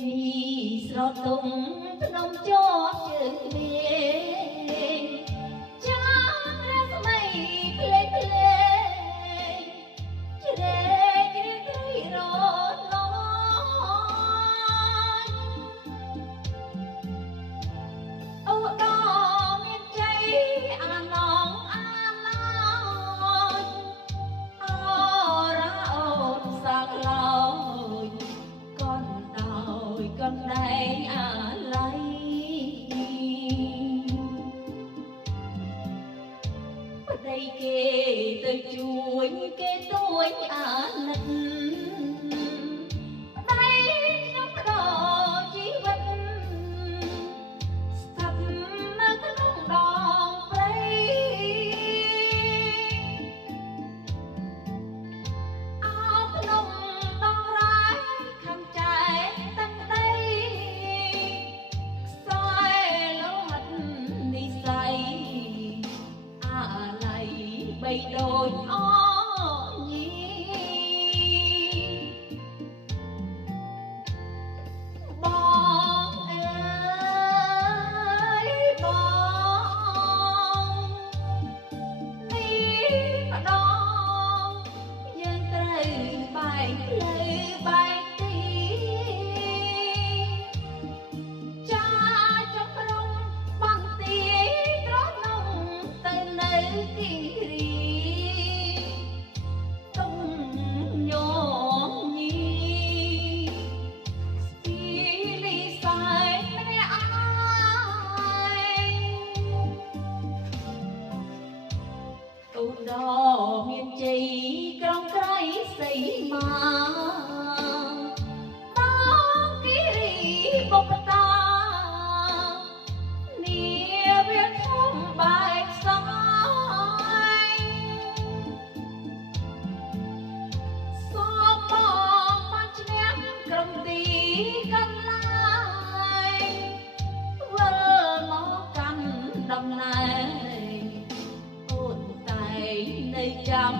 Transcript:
នេះស្រទំភ្នំជាប់ជើងគ្នាចាំរស្មីភ្លេចភ្លេចជ្រែករៀងត្រីរត់លយអូដល់មានជ័យអាណងអាណយអូរ៉ាអូនសាក់ឡោយកនដែងអាឡ័យប្តីគេទៅជួយគេទួញអាណិតប្តីខ្ញុំបដោជីវិតស្ថិតនៅក្នុងដងព្រៃអោភ្នំដងរ៉ាយខំចែកបីដូចអញីបងអើយបងនេះម្ដងយើងត្រូវបែកផ្លូវបែកទីចាចុះក្រុងបងទីត្រង់នំទៅនៅទីដ៏មានជ័យក្រំក្រៃសីមាដល់គិរីបុព្វតានាវាធំបែកសយសូមបងបានឈ្នះក្រុមទីកន្លែងវិលមកកាន់ដំណើរនៅចាំ